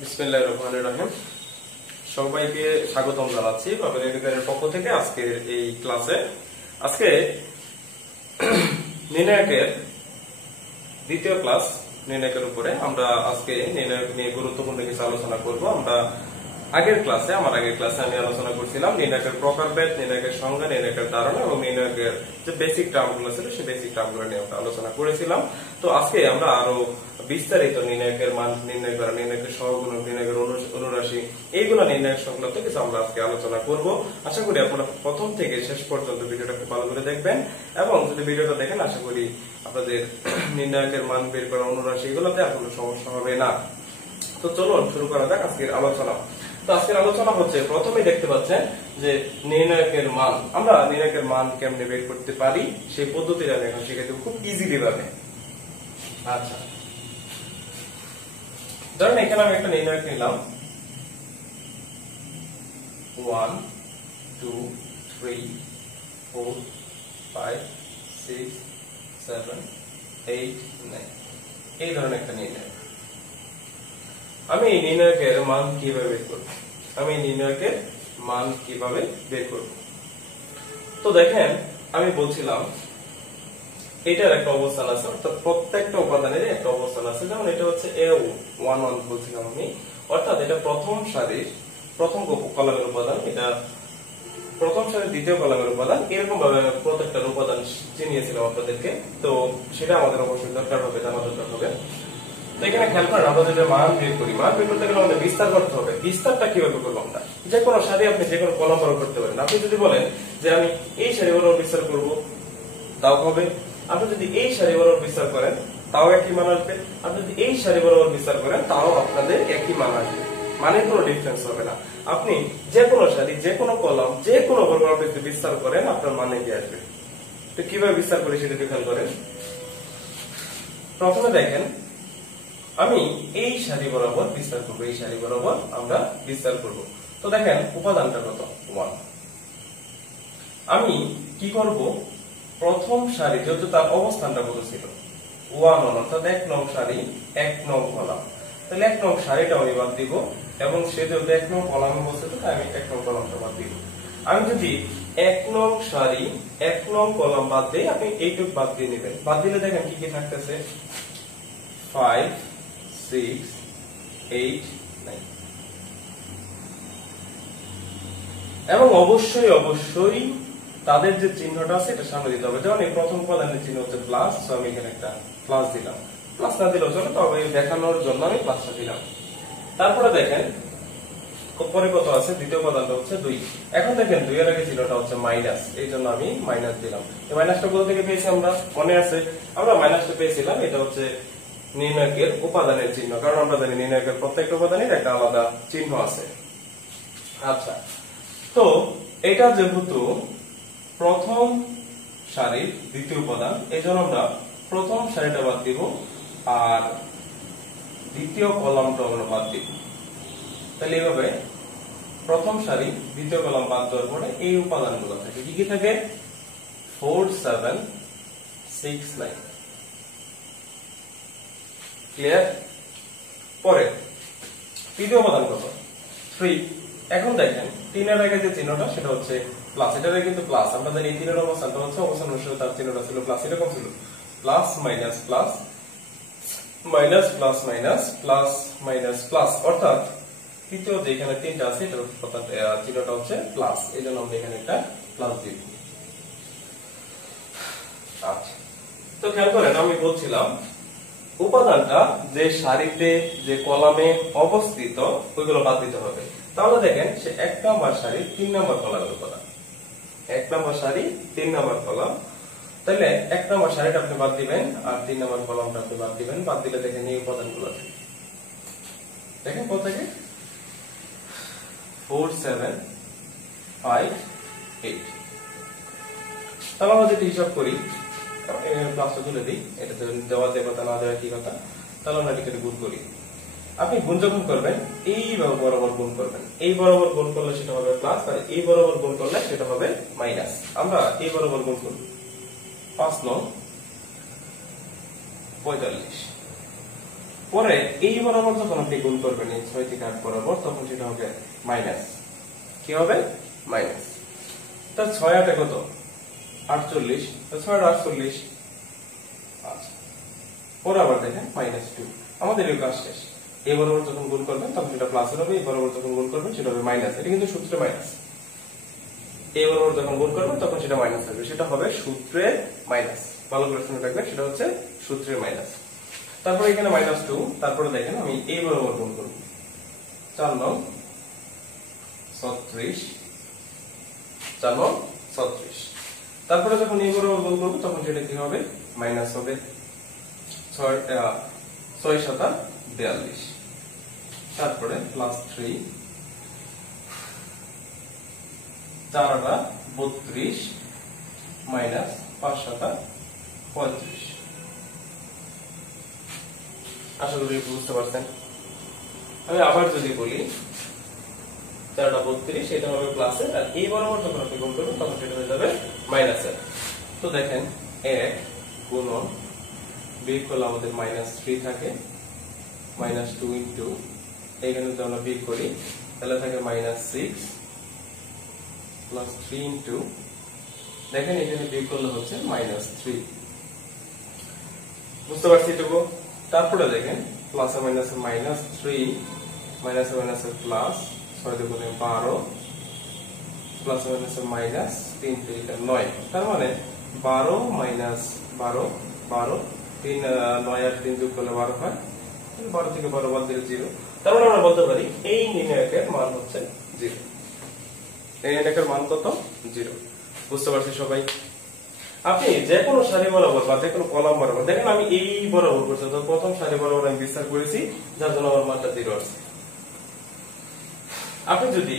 বিসমিল্লাহির রহমানির রহিম। সবাইকে স্বাগতম জানাচ্ছি বাবেল এডুকেশনের পক্ষ থেকে আজকের এই ক্লাসে। আজকে নির্ণায়কের দ্বিতীয় ক্লাস নির্ণায়কের উপরে আমরা আজকে নির্ণায়ক নিয়ে গুরুত্বপূর্ণ কিছু আলোচনা করব। আমার আগের ক্লাসে আমি আলোচনা করছিলাম নির্ণায়কের প্রকারভেদ, নির্ণায়কের সংজ্ঞা, নির্ণায়কের ধারণা এবং নির্ণায়কের যে বেসিক টার্মগুলো ছিল সেই বেসিক টার্মগুলো নিয়ে আমরা আলোচনা করেছিলাম। তো আজকে আমরা আরো বিস্তারিত নির্ণায়কের মান নির্ণয় করা, নির্ণায়কের সহগুণক, নির্ণায়কের অনুরাশি, এইগুলো নির্ণায়ক সংক্রান্ত কিছু আমরা আজকে আলোচনা করব। আশা করি আপনারা প্রথম থেকে শেষ পর্যন্ত ভিডিওটা খুব ভালো করে দেখবেন এবং যদি ভিডিওটা দেখেন আশা করি আপনাদের নির্ণায়কের মান বের করা, অনুরাশি এগুলোতে আর কোনো সমস্যা হবে না। তো চলুন শুরু করা যাক আজকের আলোচনা। তো আজকের আলোচনা হচ্ছে, প্রথমেই দেখতে পাচ্ছেন যে নির্ণায়কের মান, আমরা নির্ণায়কের মান কেমনে বের করতে পারি সেই পদ্ধতিটা আমি এখন শিখে দেব খুব ইজিলি ভাবে। আচ্ছা, ধরেন এখানে আমি একটা নির্ণায়ক নিলাম 1 2 3 4 5 6 7 8 9 এই ধরনের একটা নির্ণায়ক। আমি এই নির্ণায়কের মান কিভাবে বের করব? তো দেখেন, আমি বলছিলাম এটার একটা অবস্থান আছে, অর্থাৎ প্রত্যেকটা উপাদানের একটা অবস্থান আছে। যেমন এটা হচ্ছে A11 বলছিলাম আমি, অর্থাৎ এটা প্রথম সারির প্রথম কলামের উপাদান, এটা প্রথম সারির দ্বিতীয় কলামের উপাদান। এরকম ভাবে প্রত্যেকটা উপাদান চিনিয়েছিলাম আপনাদেরকে, তো সেটা আমাদের অবশ্যই দরকার হবে, জানা দরকার হবে। তো এখানে খেয়াল করেন, আমরা যদি মান বের করতে গেলে আমাদের বিস্তার করতে হবে। বিস্তারটা কিভাবে করবো? আমরা যে কোনো সারি আপনি যে কোনো কলাম বরাবর করতে পারেন। আপনি যদি বলেন যে আমি এই সারি বরাবর বিস্তার করবো, তাও হবে। আপনি যদি এই সারি বরাবর বিস্তার করেন তাও একই মান আসবে। আপনি যদি এই সারি বরাবর বিস্তার করেন তাও আপনাদের একই মান আসবে, মানে কোনো ডিফারেন্স হবে না। আপনি যে কোনো সারি, যে কোনো কলাম, যে কোনো বরাবর যদি বিস্তার করেন আপনার মান একই আসবে। তো কিভাবে বিস্তার করি সেটা খেয়াল করেন। প্রথমে দেখেন, আমি এই সারি বরাবর বিস্তার করবো, এই সারি বরাবর আমরা বিস্তার করব। তো দেখেন উপাদানটা কত? 1। আমি কি করব? প্রথম সারি যেহেতু তার অবস্থানটা কত ছিল 1 অর্থাৎ 1 নং সারি 1 নং কলাম, তাহলে 1 নং সারিটা আমি বাদ দিব এবং সে যেহেতু 1 নং কলামে বসেছে তাই আমি 1 নং কলামটা বাদ দিব। আমি যদি 1 নং সারি 1 নং কলাম বাদ দিই, আপনি এইটুকু বাদ দিয়ে নেবেন। বাদ দিলে দেখেন কি কি থাকতেছে 5 6 8 9 এবং অবশ্যই তাদের যে চিহ্নটা আছে এটা সামনে দিতে হবে। যেমন এই প্রথম উপাদানের চিহ্ন হচ্ছে প্লাস, তো আমি এখানে একটা প্লাস দিলাম। প্লাস না দিলেও চলে, তবে দেখানোর জন্য আমি প্লাসটা দিলাম। তারপরে দেখেন পরে কত আছে, দ্বিতীয় উপাদানটা হচ্ছে 2। এখন দেখেন 2 এর আগে চিহ্নটা হচ্ছে মাইনাস, এই জন্য আমি মাইনাস দিলাম। এই মাইনাসটা কোথা থেকে পেয়েছি আমরা? মনে আছে আমরা মাইনাসটা পেয়েছিলাম, এটা হচ্ছে নির্ণায়কের উপাদানের চিহ্ন, কারণ আমরা জানি নির্ণায়কের প্রত্যেকটা উপাদানের একটা আলাদা চিহ্ন আছে। আচ্ছা, তো এটা যেহেতু প্রথম সারির দ্বিতীয় উপাদান, এই জন্য আমরা প্রথম সারিটা বাদ দিব আর দ্বিতীয় কলামটা আমরা বাদ দিব। তাহলে এইভাবে প্রথম সারি দ্বিতীয় কলাম বাদ দেওয়ার পরে এই উপাদানগুলো থাকে। কি কি থাকে? 4 7 6 9। ক্লিয়ার? পরে তৃতীয় উপাদান কত? 3। এখন দেখেন 3 এর আগে যে চিহ্নটা সেটা হচ্ছে প্লাস, এটার আগে কিন্তু প্লাস। আমরা জানি 3 এর অবস্থানটা হচ্ছে অবস্থান অনুসারে তার চিহ্নটা ছিল প্লাস। এরকম ছিল plus minus plus minus plus minus plus minus plus, অর্থাৎ তৃতীয় যে এখানে 3টা আছে এটার চিহ্নটা হচ্ছে প্লাস, এই জন্য আমরা এখানে একটা প্লাস দিব। আচ্ছা, তো খেয়াল করেন আমি বলছিলাম উপাদানটা যে সারিতে যে কলামে অবস্থিত ওইগুলো বাদ দিতে হবে। তাহলে দেখেন সে 1 নম্বর সারি 3 নম্বর কলামের উপাদান, 1 নম্বর সারি 3 নম্বর কলাম। তাহলে 1 নম্বর সারিটা আপনি বাদ দিবেন আর 3 নম্বর কলামটা আপনি বাদ দিবেন। বাদ দিলে দেখেন এই উপাদানগুলো থাকে, দেখেন কত থাকে 4 7 5 8। তাহলে আমরা যদি হিসাব করি, প্লাসটা তুলে দিই, এটা দেওয়া যে কথা না দেওয়া কি কথা, তাহলে আমরা এটাকে গুণ করি। আপনি গুণ যখন করবেন এই বরাবর গুণ করবেন, এই বরাবর গুণ করলে সেটা হবে প্লাস, আর এই বরাবর গুণ করলে সেটা হবে মাইনাস। আমরা এই বরাবর গুণ করব 5 9 45 পরে এই বরাবর যখন আপনি গুণ করবেন এই 6 থেকে 8 বরাবর, তখন সেটা হবে মাইনাস। কি হবে? মাইনাস। তার 6 8 কত? 48। 6 48। আচ্ছা, পরে আবার দেখেন -2। আমাদের এই কাজ শেষ। এই বরাবর যখন গুণ করবেন তখন সেটা প্লাস হবে, এই বরাবর যখন গুণ করবেন সেটা হবে মাইনাস। এটা কিন্তু সূত্রে মাইনাস। এই বরাবর যখন গুণ করবেন তখন সেটা মাইনাস হবে, সেটা হবে সূত্রের মাইনাস। ভালো করে শুনে রাখবেন, সেটা হচ্ছে সূত্রের মাইনাস। তারপরে এখানে -2। তারপরে দেখেন আমি এই বরাবর গুণ করব, 4 9 36, 4 9 36। তারপরে যখন এই বরাবর গুণ করব তখন সেটা কি হবে? মাইনাস হবে। 6 7 42। তারপরে +3, 4 8 32, মাইনাস 5 7 35। আশা করি বুঝতে পারছেন। আমি আবার যদি বলি 4 8 32, এটা হবে প্লাসের, আর এই বরাবর যখন আপনি গুণ করবেন তখন সেটা হয়ে যাবে মাইনাসের। তো দেখেন 1 গুণন বিয়োগ করলে আমাদের -3 থাকে, -2 ইন্টু এখানে যদি আমরা বিয়োগ করি তাহলে থাকে -6 প্লাস 3 ইন্টু, দেখেন এখানে বিয়োগ করলে হচ্ছে -3। বুঝতে পারছি এটুকু? তারপরে দেখেন প্লাসে মাইনাসে -3, মাইনাসে মাইনাসে প্লাস, 6 দুগুণে 12, প্লাসে মাইনাসে মাইনাস, 3 3 9। তার মানে 12 মাইনাস 12 12, 3 9 আর 3 যোগ করলে 12 হয়। 12 থেকে 12 বাদ দিলে 0। তার মানে আমরা বলতে পারি এই নির্ণায়কের মান হচ্ছে 0। এই নির্ণায়কের মান কত? 0। বুঝতে পারছি সবাই? আপনি যে কোনো সারি বরাবর বা যে কোনো কলাম বরাবর, দেখেন আমি এই বরাবর করছি, তো প্রথম সারি বরাবর আমি বিস্তার করেছি, যার জন্য আমার মানটা 0 আছে। আপনি যদি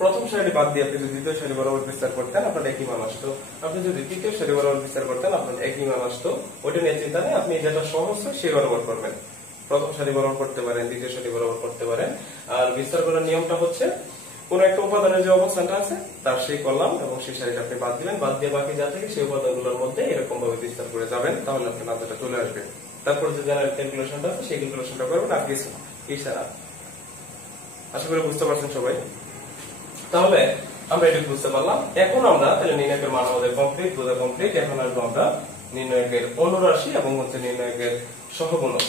প্রথম সারি বাদ দিয়ে আপনি যদি দ্বিতীয় সারি বরাবর বিস্তার করতেন, আপনার একই মান আসতো। আপনি যদি তৃতীয় সারি বরাবর বিস্তার করতেন, আপনার একই মান আসতো। ওটা নিয়ে চিন্তা নেই, আপনি যেটা সহজ সেই বরাবর করবেন। প্রথম সারি বরাবর করতে পারেন, দ্বিতীয় সারি বরাবর করতে পারেন। আর বিস্তার করার নিয়মটা হচ্ছে কোন একটা উপাদানের যে অবস্থানটা আছে তার সেই কলাম এবং সেই সারিটা আপনি বাদ দিবেন, বাদ দিয়ে বাকি যা থাকে সেই উপাদানগুলোর মধ্যে এরকম ভাবে বিস্তার করে যাবেন, তাহলে আপনার নামটা চলে আসবে। তারপর যে জেনারেল ক্যালকুলেশনটা আছে সেই ক্যালকুলেশনটা করবেন, আর কিছু না। আশা করি বুঝতে পারছেন সবাই? তাহলে আমরা এটা বুঝতে পারলাম। এখন আমরা তাহলে নির্ণায়কের মান আমাদের কমপ্লিট, বোঝা কমপ্লিট। এখন আসবো আমরা নির্ণায়কের অনুরাশি এবং হচ্ছে নির্ণায়কের সহগুণক।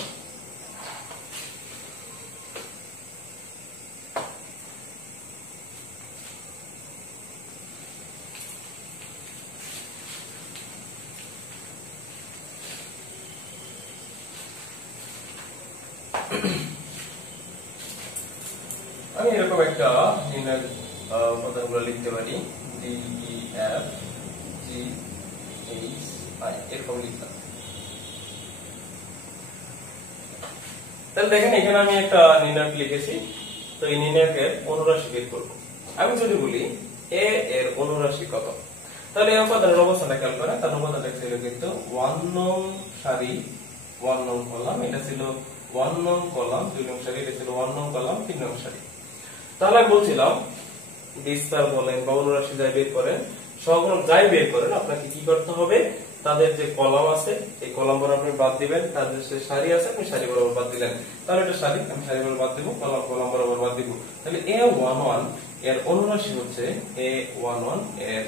আমি এরকম একটা নির্ণায়ক উপাদানগুলো লিখতে পারি, D E F G H I, এরকম লিখলাম। তাহলে দেখেন এখানে আমি একটা নির্ণায়ক লিখেছি। তো এই নির্ণায়কের অনুরাশি বের করব। আমি যদি বলি এ এর অনুরাশি কত, তাহলে এই উপাদানের অবস্থানটা খেয়াল করেন। তার উপাদানটা ছিল কিন্তু 1 নং সারি 1 নং কলাম, এটা ছিল 1 নং কলাম 2 নং সারি, এটা ছিল 1 নং কলাম 3 নং সারি। তাহলে আমি বলছিলাম বিস্তার বলেন বা অনুরাশি যাই বের করেন, সহগুণক যাই বের করেন, আপনাকে কি করতে হবে? তাদের যে কলাম আছে এই কলাম বরাবর আপনি বাদ দিবেন, তাদের যে সারি আছে আপনি সারি বরাবর বাদ দিলেন। তাহলে এটা সারি, আমি সারি বরাবর বাদ দিব, কলাম কলাম বরাবর বাদ দিব। তাহলে A11 এর অনুরাশি হচ্ছে A11 এর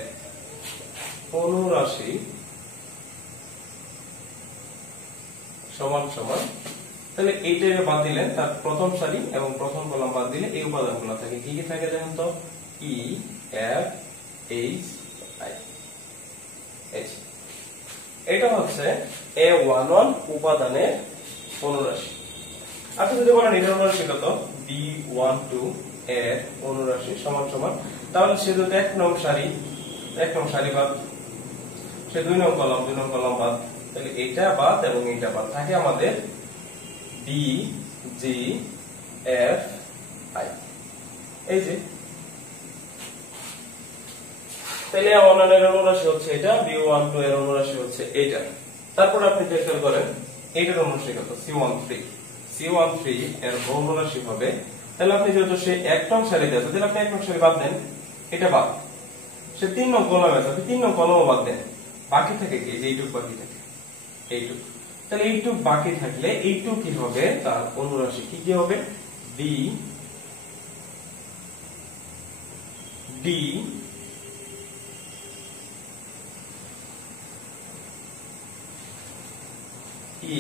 অনুরাশি সমান সমান, তাহলে এইটা বাদ দিলেন, তার প্রথম সারি এবং প্রথম কলাম বাদ দিলে এই উপাদানগুলো থাকে। কি কি থাকে দেখেন তো? E F H I. এটা হচ্ছে A11 উপাদানের অনুরাশি। আপনি যদি বলেন এটার অনুরাশি কত, B12 এর অনুরাশি সমান সমান, তাহলে সে যদি 1 নং সারি বাদ, সে 2 নং কলাম বাদ, তাহলে এটা বাদ এবং এটা বাদ, থাকে আমাদের B G F I। এই যে তাহলে A11 এর অনুরাশি হচ্ছে এটা, B12 এর অনুরাশি হচ্ছে এটা। তারপর আপনি খেয়াল করেন এটার অনুরাশি কত, C13 এর অনুরাশি হবে, তাহলে আপনি যেহেতু সে 1 নং সারিতে আছে, তাহলে আপনি 1 নং সারি বাদ দেন, এটা বাদ। সে 3 নং কলামে আছে, আপনি 3 নং কলামও বাদ দেন, বাকি থাকে কি? এইটুকু বাকি থাকে, এইটুকু। তাহলে এইটুক বাকি থাকলে এইটুক কি হবে, তার অনুরাশি কি কি হবে, ডি ডি ই,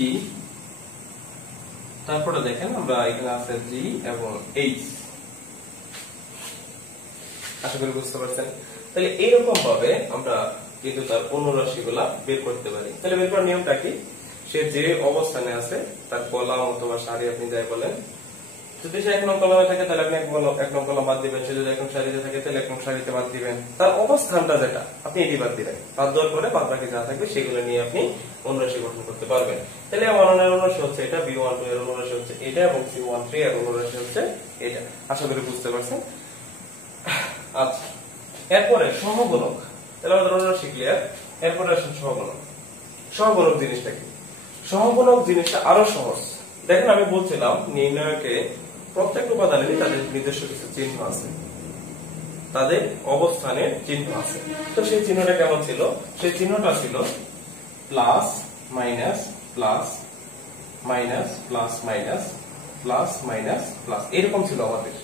তারপরে দেখেন আমরা এখানে আছে জি এবং এইচ। আশা করি বুঝতে পারছেন। তাহলে এইরকম ভাবে আমরা কিন্তু তার অনুরাশি গুলা বের করতে পারি। তাহলে বের করার নিয়মটা কি, সে যে অবস্থানে আছে তার কলাম অথবা সারি আপনি যাই বলেন, যদি সে 1 নং কলামে থাকে তাহলে আপনি 1 নং কলাম বাদ দিবেন, সে যদি 1 নং সারিতে থাকে তাহলে 1 নং সারিতে বাদ দিবেন, তার অবস্থানটা যেটা আপনি এটি বাদ দিবেন, বাদ দেওয়ার পরে বাদ বাকি যা থাকবে সেগুলো নিয়ে আপনি অনুরাশি গঠন করতে পারবেন। তাহলে আমার অনুরাশি হচ্ছে এটা, B12 এর অনুরাশি হচ্ছে এটা এবং C13 এর অনুরাশি হচ্ছে এটা। আশা করি বুঝতে পারছেন। আচ্ছা, এরপরে সহগুণক। তাহলে আমাদের অনুরাশি ক্লিয়ার। এরপরে আসুন সহগুণক। সহগুণক জিনিসটা কি? সহগুণক জিনিসটা আরো সহজ। দেখেন আমি বলছিলাম নির্ণয়কে প্রত্যেকটা উপাদানেরই তাদের নিজস্ব কিছু চিহ্ন আছে, তাদের অবস্থানের চিহ্ন আছে। তো সেই চিহ্নটা কেমন ছিল? সেই চিহ্নটা ছিল plus minus plus minus plus minus plus minus plus, এরকম ছিল আমাদের।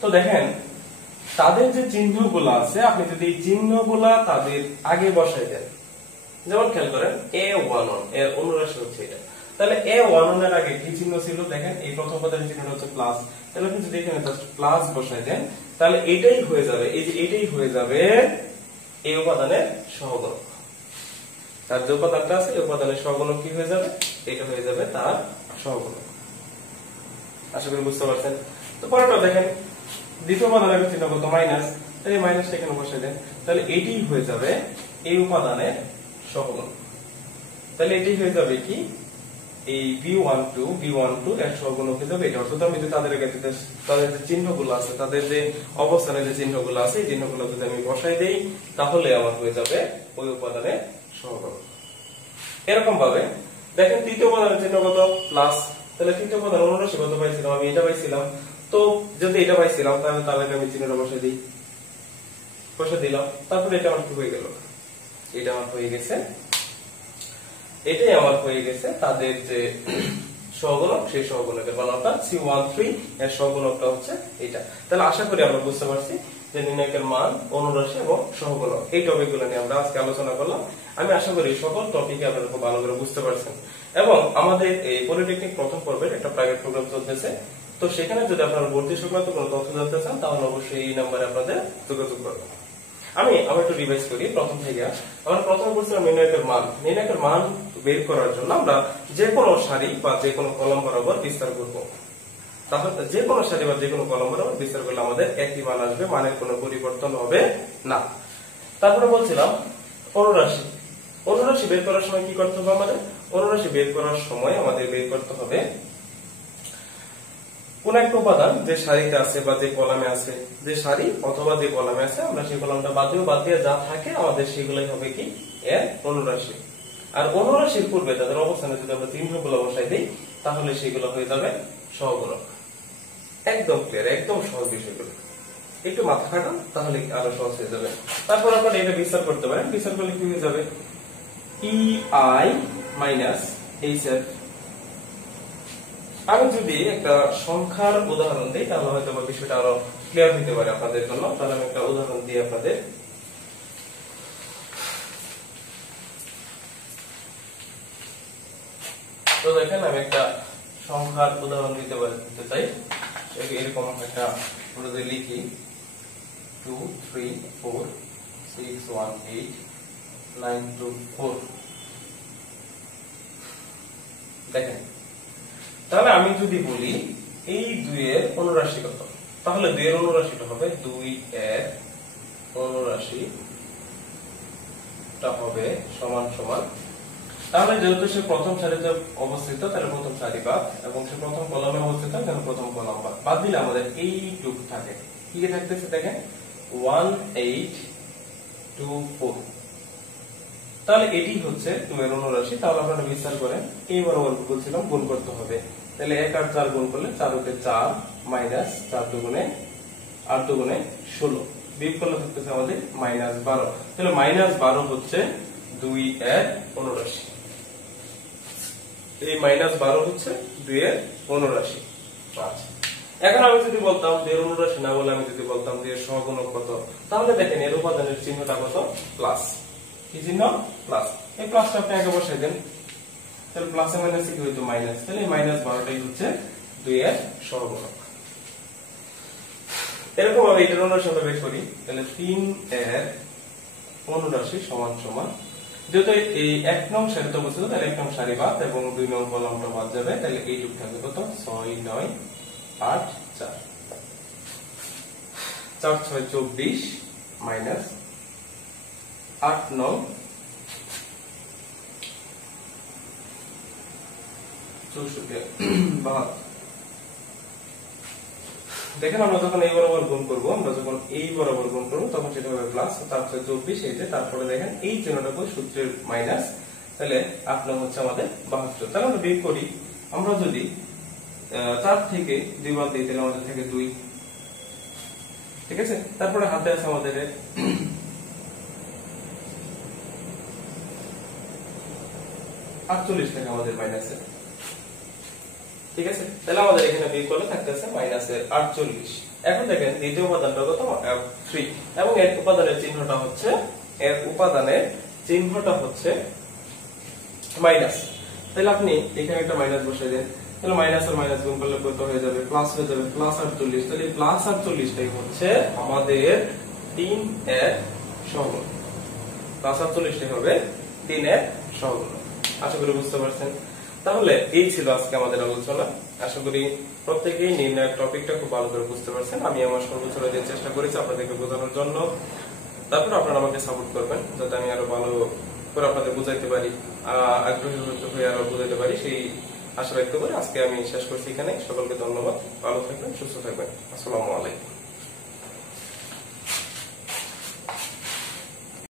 তো দেখেন তাদের যে চিহ্নগুলো আছে, আপনি যদি এই চিহ্নগুলা তাদের আগে বসাই দেন, যেমন খেয়াল করেন A11 এর অনুরাশি হচ্ছে এটা, তাহলে A11 এর আগে কি চিহ্ন ছিল? দেখেন এই প্রথম পদের চিহ্নটা হচ্ছে প্লাস, তাহলে আপনি যদি এখানে জাস্ট প্লাস বসাই দেন তাহলে এটাই হয়ে যাবে, এই যে এটাই হয়ে যাবে এই উপাদানের সহগুণক। তার যে উপাদানটা আছে এই উপাদানের সহগুণক কি হয়ে যাবে? এটা হয়ে যাবে তার সহগুণক। আশা করি বুঝতে পারছেন। তো পরেরটা দেখেন, দ্বিতীয় উপাদানের চিহ্ন কত? মাইনাস, তাহলে এই মাইনাসটা এখানে বসাই দেন, তাহলে এটাই হয়ে যাবে এই উপাদানের সহগুণক। তাহলে এটাই হয়ে যাবে কি, এই B12 এর সহগুণক হয়ে যাবে এটা। অর্থাৎ আমি যদি তাদের যে চিহ্নগুলো আছে, তাদের যে অবস্থানের যে চিহ্নগুলো আছে, এই চিহ্নগুলো যদি আমি বসাই দেই তাহলে আমার হয়ে যাবে ওই উপাদানের সহগুণক। এরকম ভাবে দেখেন তৃতীয় উপাদানের চিহ্ন কত? প্লাস, তাহলে তৃতীয় উপাদান অনুরাশি কত পাইছিলাম? আমি এটা পাইছিলাম। তো যদি এটা পাইছিলাম তাহলে তার আগে আমি চিহ্নটা বসাই দিই, বসাই দিলাম, তারপরে এটা আমার কি হয়ে গেল? এটা আমার হয়ে গেছে, এটাই আমার হয়ে গেছে তাদের যে সহগুণক, সেই সহগুণকের বানানটা C13 এর সহগুণকটা হচ্ছে এটা। তাহলে আশা করি আমরা বুঝতে পারছি যে নির্ণায়কের মান, অনুরাশি এবং সহগুণক, এই টপিকগুলো নিয়ে আমরা আজকে আলোচনা করলাম। আমি আশা করি সকল টপিকে আপনারা খুব ভালো করে বুঝতে পারছেন। এবং আমাদের এই পলিটেকনিক প্রথম পর্বের একটা প্রাইভেট প্রোগ্রাম চলতেছে, তো সেখানে যদি আপনারা ভর্তি সংক্রান্ত কোনো তথ্য জানতে চান তাহলে অবশ্যই এই নাম্বারে আপনাদের যোগাযোগ করবেন। আমি আবার একটু রিভাইজ করি প্রথম থেকে। আমরা প্রথমে বলছিলাম নির্ণায়কের মান। নির্ণায়কের মান বের করার জন্য আমরা যে কোনো সারি বা যে কোনো কলাম বরাবর বিস্তার করব। তাহলে যে কোনো সারি বা যে কোনো কলাম বরাবর বিস্তার করলে আমাদের একই মান আসবে, মানের কোনো পরিবর্তন হবে না। তারপরে বলছিলাম অনুরাশি। অনুরাশি বের করার সময় কি করতে হবে আমাদের? অনুরাশি বের করার সময় আমাদের বের করতে হবে কোন একটা উপাদান যে সারিতে আছে বা যে কলামে আছে, যে সারি অথবা যে কলামে আছে, আমরা সেই কলামটা বাদ দিয়ে যা থাকে আমাদের সেগুলাই হবে কি এর অনুরাশি। আর অনুরাশির পূর্বে তাদের অবস্থানে যদি আমরা চিহ্নগুলো বসাই দিই তাহলে সেগুলো হয়ে যাবে সহগুণক। একদম ক্লিয়ার, একদম সহজ বিষয়গুলো। একটু মাথা খাটান তাহলে আরো সহজ হয়ে যাবে। তারপর আপনারা এটা বিস্তার করতে পারেন। বিস্তার করলে কি হয়ে যাবে? EI minus HF। আমি যদি একটা সংখ্যার উদাহরণ দিই তাহলে হয়তো বিষয়টা আরো ক্লিয়ার হতে পারে আপনাদের জন্য। তাহলে আমি একটা উদাহরণ দিই আপনাদের। তো দেখেন আমি একটা সংখ্যার উদাহরণ দিতে চাই। এরকম একটা আমরা যদি লিখি 2 3 4 6 1 8 9 2 4, দেখেন তাহলে আমি যদি বলি এই 2 এর অনুরাশি কত, তাহলে 2 এর অনুরাশিটা হবে 2 এর অনুরাশিটা হবে সমান সমান, তাহলে যেহেতু সে প্রথম সারিতে অবস্থিত তাহলে প্রথম সারি বাদ, এবং সে প্রথম কলামে অবস্থিত তাহলে প্রথম কলাম বাদ দিলে আমাদের এই টুক থাকে। কি কি থাকতেছে দেখেন 1 8 2 4। তাহলে এটি হচ্ছে 2 এর অনুরাশি। তাহলে আপনারা বিস্তার করেন, এই বরাবর বলছিলাম গুণ করতে হবে। তাহলে 1 আর 4 গুণ করলে 4 কে 4 মাইনাস 4 দুগুণে 8 দুগুণে 16, বিয়োগ করলে থাকতেছে আমাদের -12। তাহলে -12 হচ্ছে 2 এর অনুরাশি। এই -12 হচ্ছে 2 এর অনুরাশি। আচ্ছা, এখন আমি যদি বলতাম 2 এর অনুরাশি না বলে আমি যদি বলতাম 2 এর সহগুণক কত, তাহলে দেখেন এর উপাদানের চিহ্নটা কত, প্লাস। কি চিহ্ন? প্লাস। এই প্লাসটা আপনি আগে বসাই দেন, তাহলে প্লাসে মাইনাসে কি হইতো, মাইনাস। তাহলে -12টাই হচ্ছে 2 এর সহগুণক। এরকম ভাবে এটার অনুরাশি আমরা বের করি, তাহলে 3 এর অনুরাশি সমান সমান, যেহেতু এই 1 নং সারিতে অবস্থিত, তাহলে 1 নং সারি বাদ এবং 2 নং কলামটা বাদ যাবে, তাহলে এইটুকু থাকবে কত, 6 9 8 4, 4 6 24 মাইনাস 8 9 64। দেখেন আমরা যখন এই বরাবর গুণ করব, আমরা যখন এই বরাবর গুণ করব তখন সেটা হবে প্লাস, তারপরে 24 এই যে, তারপরে দেখেন এই চিহ্নটা কই, সূত্রের মাইনাস, তাহলে 8 নং হচ্ছে আমাদের 72। তাহলে আমরা বের করি, আমরা যদি 4 থেকে 2 বাদ দিই তাহলে আমাদের থাকে 2, ঠিক আছে। তারপরে হাতে আছে আমাদের 48 থেকে আমাদের মাইনাসে, ঠিক আছে। তাহলে আমাদের এখানে বের করলে থাকতেছে -48। এখন দেখেন দ্বিতীয় উপাদানটা কত, 3, এবং এর উপাদানের চিহ্নটা হচ্ছে মাইনাস। তাহলে আপনি এখানে একটা মাইনাস বসাই দেন, তাহলে মাইনাস আর মাইনাস গুণ করলে কত হয়ে যাবে, প্লাস হয়ে যাবে, +48। তাহলে +48টাই হচ্ছে আমাদের 3 এর সহগুণক। +48টাই হবে 3 এর সহগুণক। আশা করি বুঝতে পারছেন। তাহলে এই ছিল আজকে আমাদের আলোচনা। আশা করি প্রত্যেকেই নির্ণয়ের টপিকটা খুব ভালো করে বুঝতে পারছেন। আমি আমার সর্বোচ্চ দিয়ে চেষ্টা করেছি আপনাদেরকে বোঝানোর জন্য। তারপর আপনারা আমাকে সাপোর্ট করবেন, যাতে আমি আরো ভালো করে আপনাদের বুঝাইতে পারি, আগ্রহী হয়ে আরো বুঝাইতে পারি, সেই আশা ব্যক্ত করে আজকে আমি শেষ করছি এখানে। সকলকে ধন্যবাদ, ভালো থাকবেন, সুস্থ থাকবেন। আসসালামু আলাইকুম।